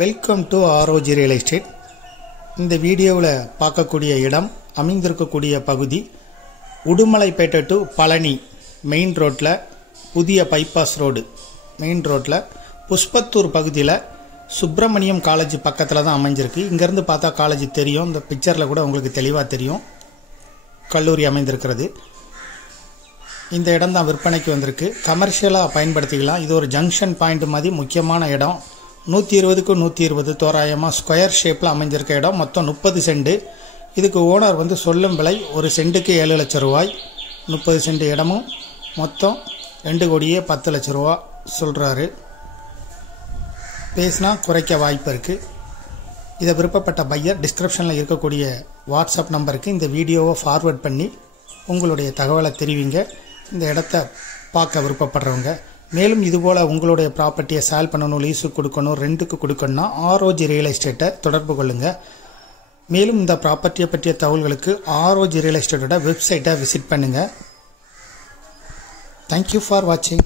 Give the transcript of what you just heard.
Welcome to ஆரோஜி real estate. இந்த வீடியோவில் பார்க்கக்கூடிய இடம் அமைந்திருக்கக்கூடிய பகுதி உடுமலைப்பேட்டை டு பழனி மெயின் ரோட்டில், புதிய பைபாஸ் ரோடு மெயின் ரோட்டில் புஷ்பத்தூர் பகுதியில் சுப்பிரமணியம் காலேஜ் பக்கத்தில் தான் அமைஞ்சிருக்கு. இங்கேருந்து பார்த்தா காலேஜ் தெரியும், இந்த பிக்சரில் கூட உங்களுக்கு தெளிவாக தெரியும் கல்லூரி அமைந்திருக்கிறது. இந்த இடம் தான் விற்பனைக்கு வந்திருக்கு. கமர்ஷியலாக பயன்படுத்திக்கலாம். இது ஒரு ஜங்ஷன் பாயிண்ட் மாதிரி முக்கியமான இடம். 120க்கு 120 தோராயமாக ஸ்கொயர் ஷேப்பில் அமைஞ்சிருக்க இடம். மொத்தம் 30 சென்ட். இதுக்கு ஓனர் சொல்லும் விலை ஒரு சென்ட்டுக்கு 7 லட்சம் ரூபாய். 30 சென்ட் இடமும் மொத்தம் 2 கோடியே 10 லட்சம் ரூபா சொல்கிறாரு. பேசினா குறைக்க வாய்ப்பு இருக்குது. இதை விருப்பப்பட்ட பையர் டிஸ்கிரிப்ஷனில் இருக்கக்கூடிய வாட்ஸ்அப் நம்பருக்கு இந்த வீடியோவை ஃபார்வேர்ட் பண்ணி உங்களுடைய தகவலை தெரிவிங்க. இந்த இடத்த பார்க்க விருப்பப்படுறவங்க, மேலும் இதுபோல் உங்களுடைய ப்ராப்பர்ட்டியை சேல் பண்ணணும், லீஸுக்கு கொடுக்கணும், ரெண்ட்டுக்கு கொடுக்கணும்னா ஆரோஜி ரியல் எஸ்டேட்டை தொடர்பு கொள்ளுங்கள். மேலும் இந்த ப்ராப்பர்ட்டியை பற்றிய தகவல்களுக்கு ஆரோஜி ரியல் எஸ்டேட்டோட வெப்சைட்டை விசிட் பண்ணுங்கள். தேங்க்யூ ஃபார் வாட்சிங்.